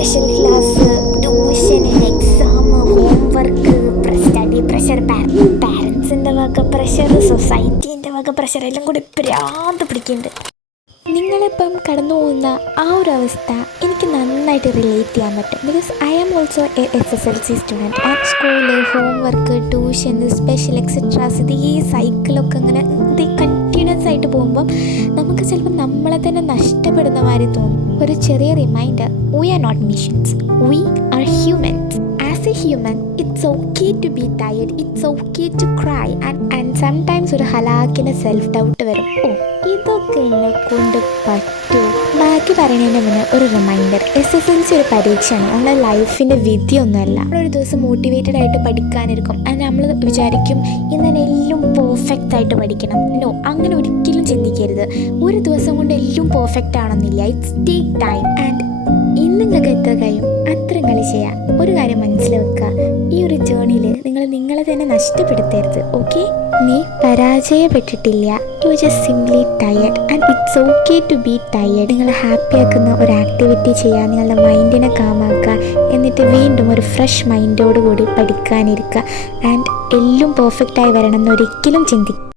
Special class, tuition, exam, homework, study pressure, പാരൻസിൻ്റെ വക pressure, സൊസൈറ്റീൻ്റെ വക പ്രഷർ എല്ലാം കൂടി ഭ്രാന്ത് പിടിക്കുന്നുണ്ട്. നിങ്ങളിപ്പം കടന്നു പോകുന്ന ആ ഒരു അവസ്ഥ എനിക്ക് നന്നായിട്ട് റിലേറ്റ് ചെയ്യാൻ പറ്റും. Because I am also a SSLC student. And school, homework, tuition, special extras, ഇത് ഈ സൈക്കിളൊക്കെ ഇങ്ങനെ ഇത് കണ്ടിന്യൂസ് ആയിട്ട് പോകുമ്പം നമുക്ക് ചിലപ്പോൾ നമ്മളെ തന്നെ നഷ്ടപ്പെടുന്ന മാതിരി തോന്നും. ഒരു ചെറിയ reminder, we are not machines, we are humans. As a human, it's okay to be tired, it's okay to cry, and sometimes ഒരു ഹലാക്കിന് സെൽഫ് ഡൗട്ട് വരും. ഇതൊക്കെ എന്നെ കൊണ്ട് പറ്റുമോ? ബാക്കി പറയുന്നതിന് മുന്നേ ഒരു റിമൈൻഡർ, SSLC ഒരു പരീക്ഷയാണ്, നമ്മുടെ ലൈഫിൻ്റെ വിധിയൊന്നുമല്ല. നമ്മളൊരു ദിവസം മോട്ടിവേറ്റഡ് ആയിട്ട് പഠിക്കാനിരിക്കും, ആൻഡ് നമ്മൾ വിചാരിക്കും ഇന്ന് എല്ലാം പെർഫെക്റ്റ് ആയിട്ട് പഠിക്കണം. നോ, അങ്ങനെ ഒരിക്കലും ചിന്തിക്കരുത്. ഒരു ദിവസം കൊണ്ട് എല്ലാം പെർഫെക്റ്റ് ആണെന്നില്ല. It's take time. ആൻഡ് നിങ്ങൾക്ക് എത്ര കഴിയും അത്രയും കളി ചെയ്യാം. ഒരു കാര്യം മനസ്സിൽ വെക്കുക, ഈ ഒരു ജേണിയിൽ നിങ്ങൾ നിങ്ങളെ തന്നെ നഷ്ടപ്പെടുത്തരുത്. ഓക്കെ, നീ പരാജയപ്പെട്ടിട്ടില്ല. You just simply tired and it's okay to be tired. നിങ്ങൾ ഹാപ്പി ആക്കുന്ന ഒരു ആക്ടിവിറ്റി ചെയ്യുക, നിങ്ങളുടെ മൈൻഡിനെ കാമാക്കുക, എന്നിട്ട് വീണ്ടും ഒരു ഫ്രഷ് മൈൻഡോട് കൂടി പഠിക്കാനിരിക്കുക. ആൻഡ് എല്ലാം പെർഫെക്റ്റായി വരണം എന്നൊരിക്കലും ചിന്തിക്കുക.